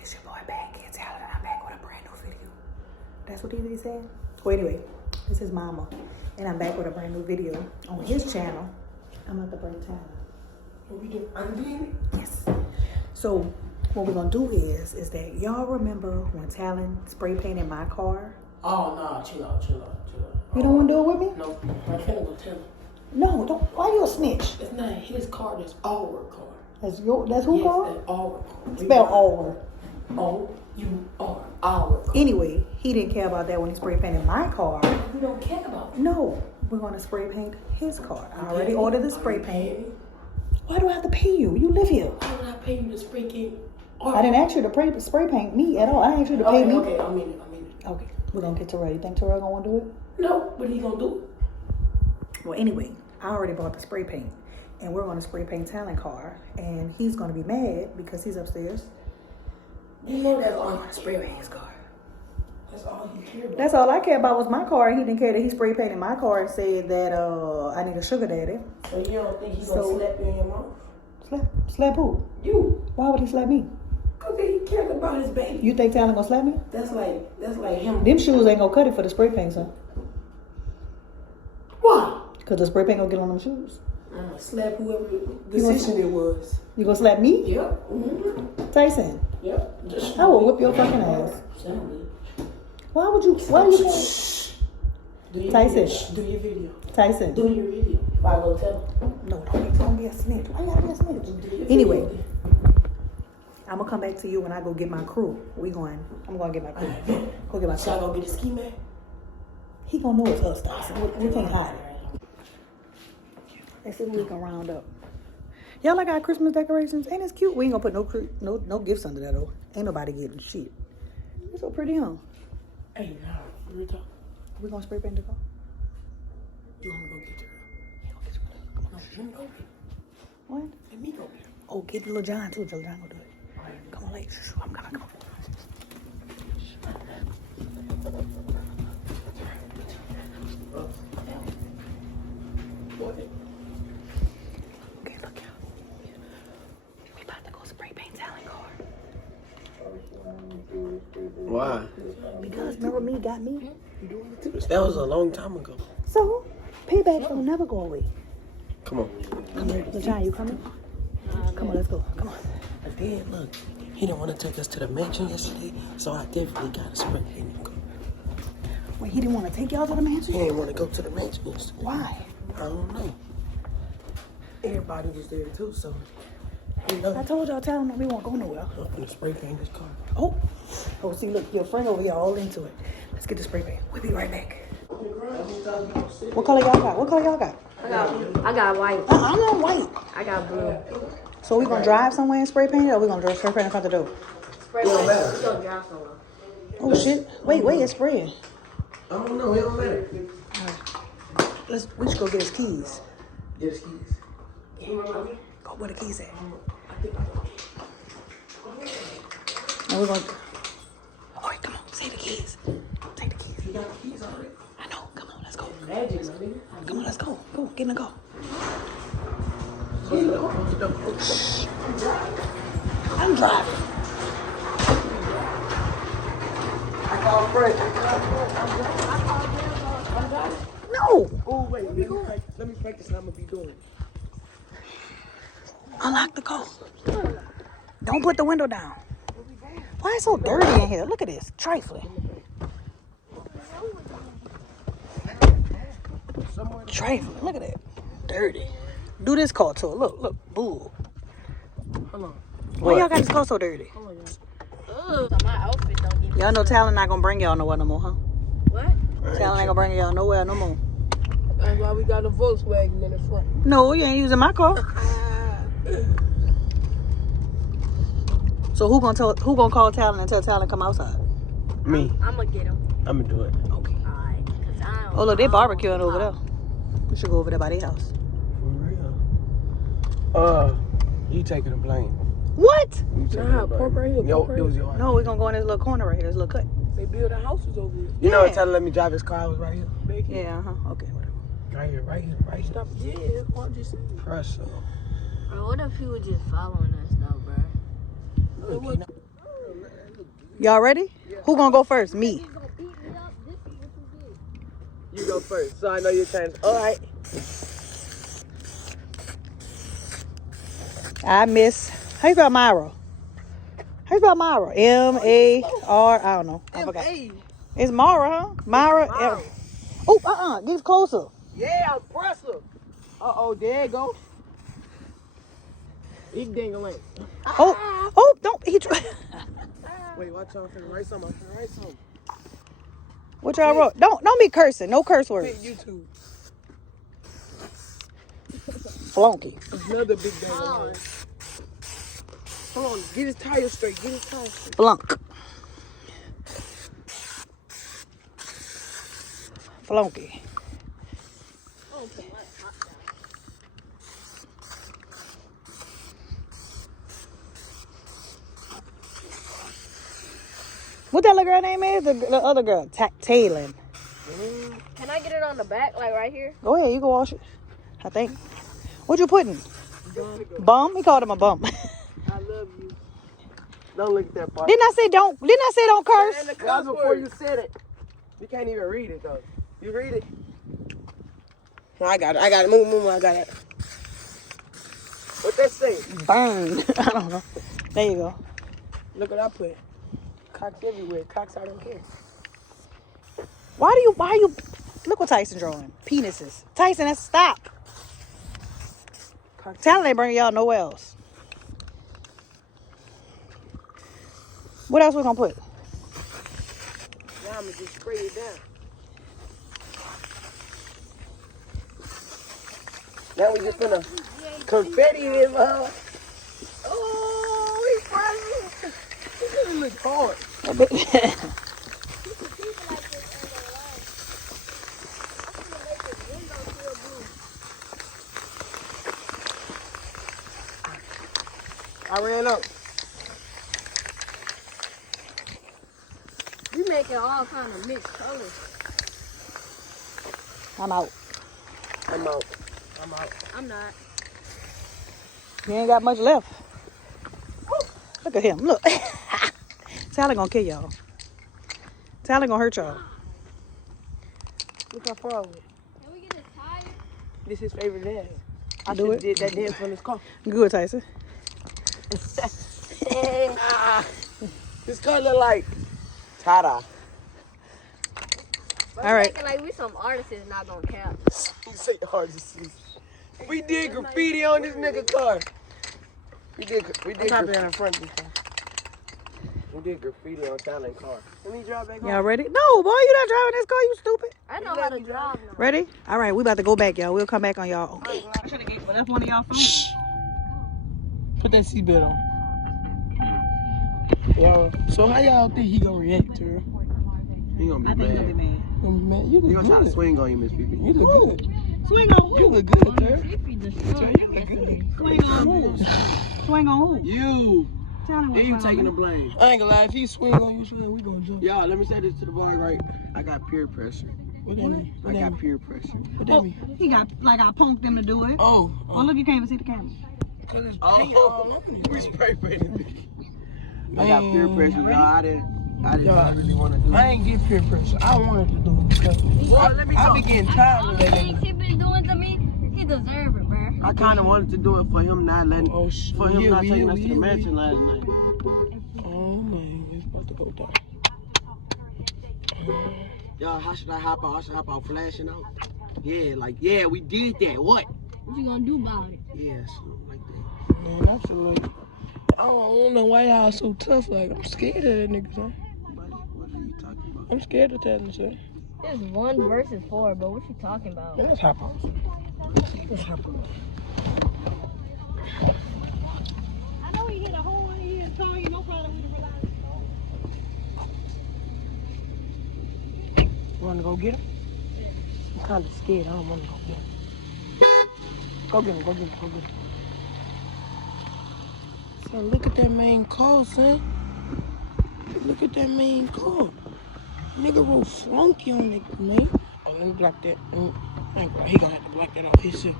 it's your boy ImBadKidTalan, and I'm back with a brand new video. That's what he said? Well, anyway, this is Mama, and I'm back with a brand new video on his channel. I'm at the break time. What we do? Unbeing? Yes. So, what we're gonna do is that y'all remember when Talon spray painted my car? Oh, no, chill out. You don't wanna do it with me? No, I'm finna go tell him. No, don't. Why you a snitch? It's not his car, that's our car. That's who car? Yes, that's our car. Spell over. O-U-R, our car. Anyway, he didn't care about that when he spray painted my car. We don't care about it. No, we're gonna spray paint his car. I already ordered the spray paint. Me? Why do I have to pay you? You live here. Why would I pay you to spray paint? I didn't ask you to spray paint me at all. I didn't ask you to pay me. Okay, I mean it. Okay, we're gonna get Terrell. You think Terrell gonna wanna do it? No, but he gonna do it. Well, anyway, I already bought the spray paint, and we're gonna spray paint Talon car, and he's gonna be mad because he's upstairs. You know that's all I'm gonna spray paint his car. That's all you care about. That's all I care about was my car, and he didn't care that he spray painted my car and said that I need a sugar daddy. So you don't think he's gonna slap you in your mouth? Slap who? You. Why would he slap me? Cause he cares about his baby. You think Talon gonna slap me? That's like him. Them shoes ain't gonna cut it for the spray paint, son. Why? Cause the spray paint gonna get on them shoes. I'm gonna slap whoever decision it was. You gonna slap me? Yep. Mm-hmm. Tyson? Yep. I will whip your fucking ass. Why would you? Why do you? Tyson. Do your video. Tyson. Do your video. If I go tell him. No, don't be a snitch. Why you gotta be a snitch? Anyway, I'm gonna come back to you when I go get my crew. I'm gonna get my crew. Go get my Shall I crew. go get the ski man? He gonna know it's us, Tyson. We can't hide it. Let's see what we can round up. Y'all like our Christmas decorations? Ain't it cute? We ain't gonna put no gifts under that though. Ain't nobody getting shit. It's so pretty, huh? Hey, no. Real talk. We gonna spray paint the car? You wanna go get your Yeah, go get your Come on. No, let me go get What? Let me go get her. Oh, get Little John too. Little John gonna do it. Come on, ladies. I'm coming. Come on. What? Okay, look, y'all. We about to go spray paint Talon car. Why? Because remember me got me? That was a long time ago. So, payback will never go away. Come on. Come here. LaJohn, you coming? Come on, let's go. Come on. I did, look. He didn't want to take us to the mansion yesterday, so I definitely got a spray paint. Wait, he didn't want to take y'all to the mansion? He didn't want to go to the mansion yesterday. Why? I don't know. Everybody was there too, so you I know. told y'all, Talon, we won't go nowhere. I'm gonna spray paint this car. Oh, see, look, your friend over here all into it. Let's get the spray paint. We'll be right back. What color y'all got? What color y'all got? I got white. I want white. I got blue. So we gonna drive somewhere and spray paint it, or we gonna spray paint in front of the door? Spray paint. We gonna drive somewhere. Oh shit! Wait, it's spraying. I don't know, it don't matter. We should go get his keys. Get his keys. Go where the keys at? And we're gonna. All right, come on, take the keys. Take the keys. You got the keys already? I know. Come on, let's go. Magic, my nigga. Come on, let's go. Go, get in the car. I'm driving. I called Fred. No. Oh, wait, let me practice how I'm gonna be doing. Unlock the car. Don't put the window down. Why is it so dirty in here? Look at this. Trifling. Trifling. Look at that. Dirty. Do this car to it. Look. Bull. Hold on. Why y'all got this car so dirty? So my outfit don't need. Y'all know Talon not gonna bring y'all nowhere no more, huh? What? Talon ain't gonna bring y'all nowhere no more. That's why we got a Volkswagen in the front. No, you ain't using my car. So who gonna call Talon and tell Talon come outside? Me. I'm gonna get him. I'm gonna do it. Okay. Alright. Cause I don't. Oh look, they barbecuing over there. We should go over there by their house. For real. You taking the blame. What? You taking Nah, the blame. park right here, Yo, park right it was your No, we're gonna go in this little corner right here, this little cut. They building houses over here. You know Yeah. what? Tell him let me drive his car. I was right here. Back here. Yeah, okay, whatever. Right here. Stop. Yeah, I'm just saying. Pressure. Bro, what if he was just following us though, bro? Look, Y'all ready? Yeah. Who gonna go first? Me. You gonna beat me up? This is what you did. You go first, so I know you're trying to. All right. I miss. How you spell Myra? How you spell Myra? M-A-R. I don't know. I forgot. M-A. It's Mara, huh? Myra. Myra. Oh, get closer. Yeah, impressive. Uh-oh, there you go. Big ding-a-ling. Oh, don't. Wait, watch out. I'm finna write something. What y'all wrote? Don't be cursing. No curse Pick words. YouTube. Flunky. Another big ding-a-ling. Hold on, get his tire straight. Flunk. Flunky. What that little girl name is? The other girl, Talon. Can I get it on the back, like right here? Go ahead, you can wash it. I think. What you putting? Bum? He called him a bum. I love you. Don't look at that part. Didn't I say don't curse? And the cuss before you said it. You can't even read it, though. You read it? No, I got it. Move, I got it. What that say? Burn. I don't know. There you go. Look what I put. Cocks everywhere. Cocks, I don't care. Why you look what Tyson drawing? Penises. Tyson, that's stop. Talon ain't bringing y'all nowhere else. What else we gonna put? Now I'm gonna just spray it down. Now we just gonna confetti him. Oh, he's funny. This gonna look hard. A bit. I ran up. You making all kind of mixed colors. I'm out. I'm out. I'm not. He ain't got much left. Look at him. Look. Talon gonna kill y'all. Talon gonna hurt y'all. Look how far I went. Can we get this tire? This is his favorite dance. I Do should it. have did that dance from his car. Good, Tyson. This car look like Tada. All right. Acting like we some artists is not gonna count. You say hard to see. We did graffiti on this nigga car. We did graffiti on front of this car. We did graffiti on Talon car. Let me drive back home. Y'all ready? No, boy, you not driving this car, you stupid. I know how to drive now. Ready? All right, we about to go back, y'all. We'll come back on y'all. I should have left one of y'all phones. Put that seatbelt on. Yo, so how y'all think he gonna react to her? He gonna be I think he'll be mad. mad. Man, you He look gonna try to good. swing on you, Miss Fifi. You look good. Swing on You who? look good, sir. Swing on who? Swing on who? You! Tell him Then you taking the blame. I ain't gonna lie, if he swing on you, we gonna jump. Y'all, let me say this to the vlog, right? I got peer pressure. What that mean? I got peer pressure. What that mean? He got, like, I punked him to do it. Oh. Oh, look, you can't even see the camera. Cause it's paint all over you. We spray painted. I Man. got peer pressure, y'all. I didn't really want to do I it. ain't get peer pressure. I wanted to do it because I be getting tired All of the that things nigga. he been doing to me, he deserve it, bro. I kind of wanted to do it for him not letting, Oh, for him not taking us to the yeah. mansion last night. Oh man, it's about to go down. Y'all, how should I hop out? I should hop out flashing out. Yeah, like, yeah, we did that. What? What you gonna do about it? Yeah, something like that. Man, I feel like I don't know why y'all so tough. Like I'm scared of that nigga, son. What are you talking about? I'm scared of Talon, son. It's 1 versus 4, but what you talking about? Man, let's hop on. Let's hop on. I know he hit a hole in here and saw you. No problem with the reliance. You wanna go get him? I'm kinda scared. I don't wanna go get him. Go get him, go get him, go get him. Son, look at that main car, son. Look at that main car. Nigga real flunky on it, man. Oh, let me block that. I ain't gonna, he gonna have to block that off his shit.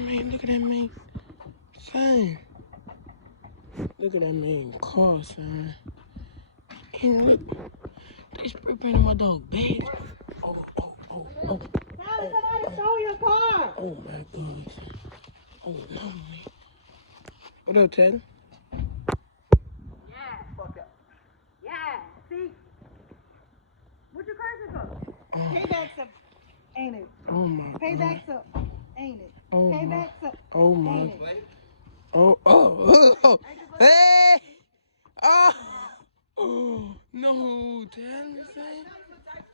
Man, look at that main. Son. Look at that main car, son. And look, they spray painted my dog bad. Oh. Somebody stole your car. Oh my goodness. Oh no, man. What up, Talon? Yeah. See? What you cursing for? Payback's up, ain't it? Oh my God. Payback's up, ain't it? Oh my. Payback's up. Oh my. Ain't it? Oh. Hey. Oh. No, Talon.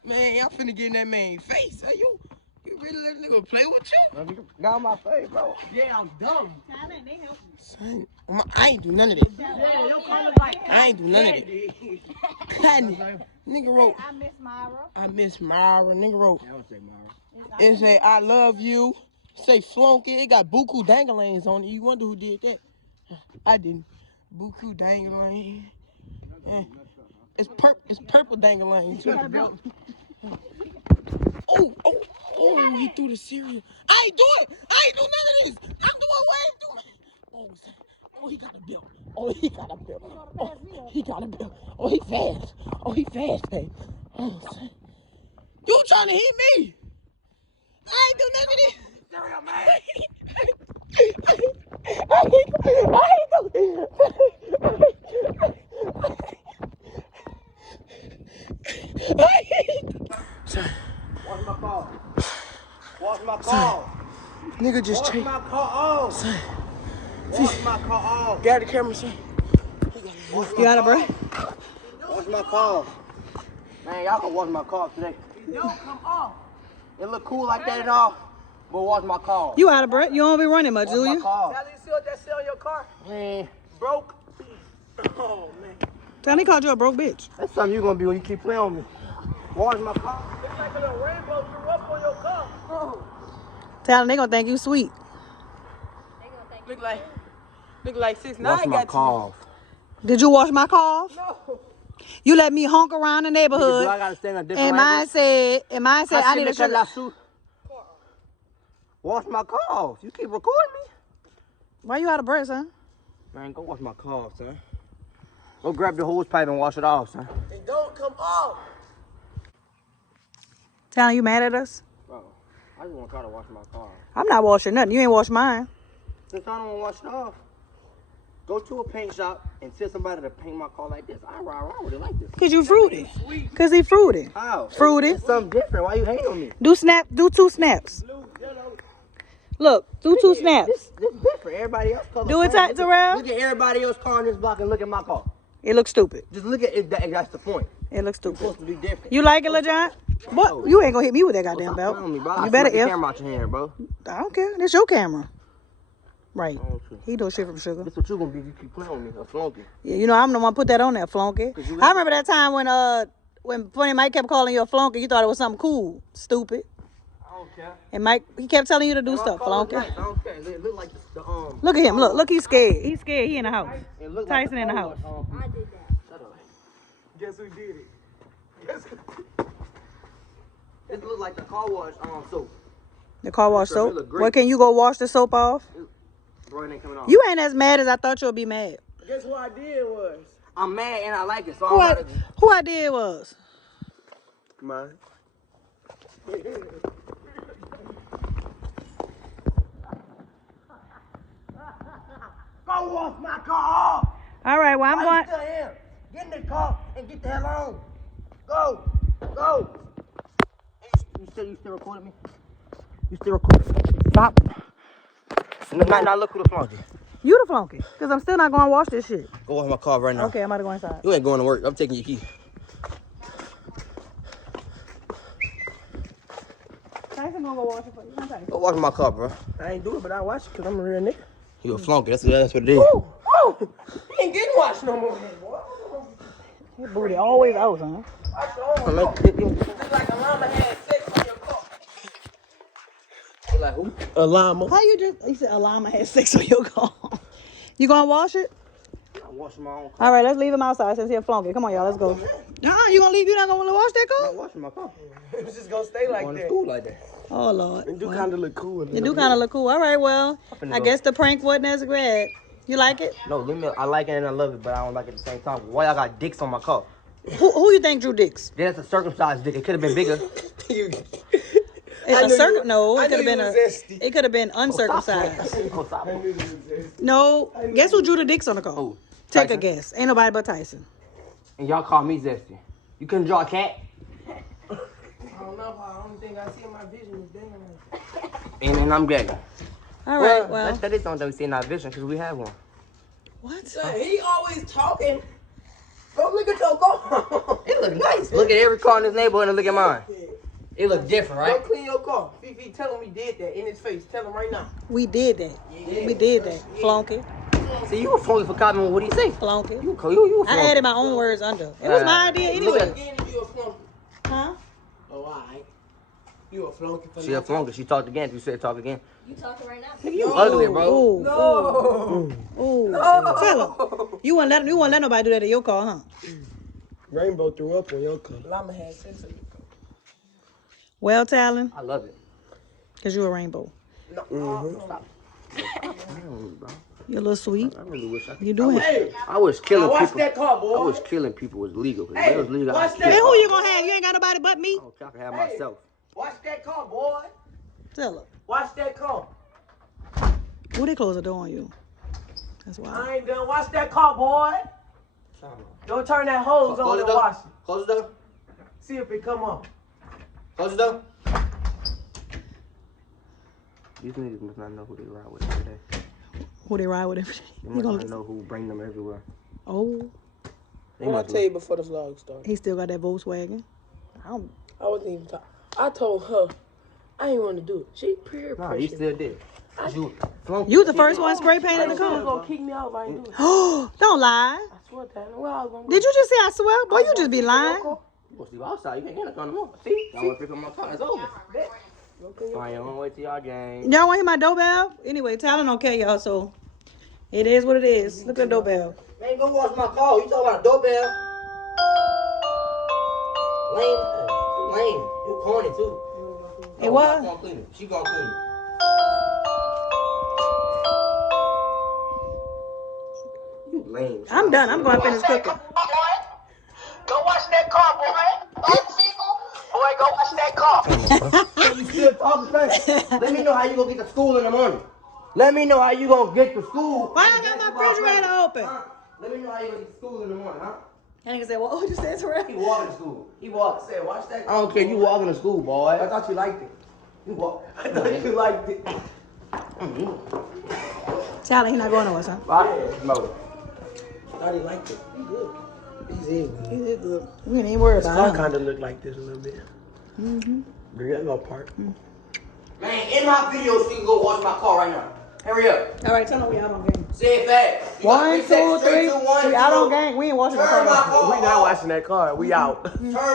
Man, y'all finna get in that man's face. Are you really let a nigga play with you? Got on my face, bro. Yeah, I'm dumb. Talon, they help you. Son, I ain't do none of that. Yeah, your car like I ain't do none of that. Nigga wrote, I miss Myra. I miss Myra. Nigga wrote, I don't say Myra. it say, I love you. Say flunky. It got buku danglings on it. You wonder who did that? I didn't. Buku dangling. Yeah. It's purple dangling. Oh, he threw the cereal. I ain't do it. I ain't do none of this. I'm doing what I'm doing. Oh, he got a belt. Oh, he got a belt. Oh, he got a belt. Oh, he fast. Oh, he fast, man. Oh, son. You trying to hit me? I ain't do none of this. Cereal, man. Wash my car. Wash my car. Nigga just Wash changed. my car off. Son. Wash my car off. Got the camera, son. You out of breath? Wash my car. Man, y'all can wash my car today. Don't come off. It look cool like that and all, but wash my car. You out of breath? You don't be running much, Wash do my you? car. Talon, you see what that say on your car? Man, Broke. Oh, man. Talon, he called you a broke bitch. that's something you gonna be when you keep playing with me. Wash my car. It's like a little rainbow threw up on your car. Oh. Talon, they gonna think you sweet. Look like 6'9" Wash my got car off. Did you wash my car off? No. You let me honk around the Do neighborhood. I gotta stand in a different And mine said, I need a shirt. Wash my car off. You keep recording me? Why you out of breath, son? Man, go wash my car off, son. Go grab the hose pipe and wash it off, son. It don't come off. Talon, you mad at us? Bro, I just want to wash my car. I'm not washing nothing. You ain't wash mine. Since I don't want to wash it off, go to a paint shop and tell somebody to paint my car like this. I ride around with it like this. Cause you fruity. Cause he fruity. How? Fruity. It's something different. Why you hating on me? Do 2 snaps. Look, do 2 snaps. This different. Everybody else color. Do it, Terrell. Look at everybody else's car in this block and look at my car. It looks stupid. Just look at it. That's the point. It looks It's stupid. supposed to be different. You like it, Lil John? What? You ain't gonna hit me with that goddamn Stop belt. playing with me, bro. You I better smack the if. camera out your hand, bro. I don't care. That's your camera. Right. Oh, true. He do shit from sugar. This what you gonna be if you keep playing with me, a flunky. Yeah, you know I'm the one put that on there, flunky. I remember that time when Funny Mike kept calling you a flunky, you thought it was something cool, stupid. I don't care. And Mike, he kept telling you to do My stuff, car look flunky. nice. I don't care. It look like the Look at him. Look, he's scared. He's scared. He in the house. It look Tyson like in the house. I did that. Shut up. Guess who did it? Guess who? It look like the car wash soap. The car wash Sure, it soap. look great. Well, can you go wash the soap off? Bro, it ain't coming off. You ain't as mad as I thought you'll be mad. Guess what I did was? I'm mad and I like it, so I'm about to... Who I did was? Mine. Go wash my car off! All right, well, I'm Why you going. still here? Get in the car and get the hell on. Go! Go! Hey, you still recording me? You still recording? Stop. Now look who the flunky. You the flunky. Because I'm still not going to wash this shit. Go wash my car right now. Okay, I'm about to go inside. You ain't going to work. I'm taking your key. Tyson gonna go wash it for you. Come on, Tyson. Go wash my car, bro. I ain't do it, but I watch it because I'm a real nigga. You a flunky. That's what it is. Oh! He ain't getting washed no more. Your booty always out, son. Look like a llama had sex on your car. Like who? A llama. How you just, he said a llama had sex on your car. You gonna wash it? I'm washing my own car. All right, let's leave him outside since he's flunky. Come on, y'all, let's go. Nah, you gonna leave? You not gonna wash that I'm car? washing my car. It's just gonna stay like Going to that. school like that. Oh, Lord. It do kind of look cool. It do kind of look cool. All right, well, finna I go. guess the prank wasn't as bad. You like it? No, leave me. I like it and I love it, but I don't like it at the same time. Why y'all got dicks on my car? Who you think drew dicks? That's a circumcised dick. It could have been bigger. No, it could have been it could have been uncircumcised. No, guess who drew the dicks on the call? Who? Take a Tyson? guess. Ain't nobody but Tyson. And y'all call me zesty. You couldn't draw a cat? I don't know. I don't think I see in my vision is damn. And then I'm gay. All right, well. That is something we see in our vision because we have one. What? He always talking. Go look at your car. It look nice. Look at every car in this neighborhood and look at mine. It look different, Go right? clean your car. Fifi, tell him we did that in his face. Tell him right now. We did that. Yeah. We did that. Flunk it. See, you were flunking for copying what he say. Flunk it. You were I added my own words under. It was my idea Look anyway. at- Again, if you a flunky. Huh? Oh, alright. You a flunky for She a flunker. She talked again. You said talk again. You talking right now? Nigga, you ugly, bro. Ooh, No. ooh. Tell her. You wouldn't let nobody do that in your car, huh? Rainbow threw up on your car. Llama had sense of your car. Well, Talon, I love it. because you're a rainbow. No. Stop. Damn, bro. You're a little sweet. I really wish I could. You do it. Hey, I wish killing now watch people. that car, boy. I wish killing people was legal. Cause if Hey, it was legal, watch I'd that. kill Man, who all you of gonna have? You ain't got nobody but me. them. I can have Hey. myself. Watch that car, boy. Tell her. Watch that car. Who they close the door on you? That's why. I ain't done. Watch that car, boy. Don't turn that hose on and watch it. Close the door. See if it come on. Close the door. These niggas must not know who they ride with every day. Who they ride with every day. They You must gonna not know who bring them everywhere. Oh, They What I must tell you before the vlog started? he still got that Volkswagen. I wasn't even talking. I told her I ain't want to do it. She peer Nah, pressure. you still did. You flunky. You the first one spray painted the She was car. gonna kick me out if I ain't do it. Don't lie. I swear to God. Where I was gonna go. Did you just say I swear? Boy, you just be lying. You gonna sleep outside. You can't get in the car no more. See? Y'all wanna pick up my car. It's over. Alright, y'all wanna wait till y'all game. Y'all want to hear my doorbell? Anyway, Talon don't care, y'all, so it is what it is. Look at the doorbell. Man, go wash my car. You talking about a doorbell? Lane. You corny too. It was? She gonna clean it. She gonna clean it. You lame. I'm done. I'm going to finish cooking. Go watch that car, boy. Boy, go watch that car. You still talking fast? Let me know how you gonna get to school in the morning. Let me know how you gonna get to school. Why I got my refrigerator open? Huh? Let me know how you gonna get to school in the morning, huh? And nigga said, well, what you said to her? He walking to school. He walking. Said, watch that I car. don't care. You walking to school, boy. I thought you liked it. You walk. I thought you liked it. Talon, he not going to us, huh? No. I thought he liked it. He good. He's good. He did good. We ain't even worried His about car him. kind of look like this a little bit. Mm-hmm. Bring that little part. Man, in my video, so you can go watch my car right now. Hurry up. All right, tell them we out on game. Say it fast. You got 1, 2, 3 seconds. 3. 2, 1, We out on 0. game. We ain't watching the Turn my car. car We not off. watching that car. We out. Turn my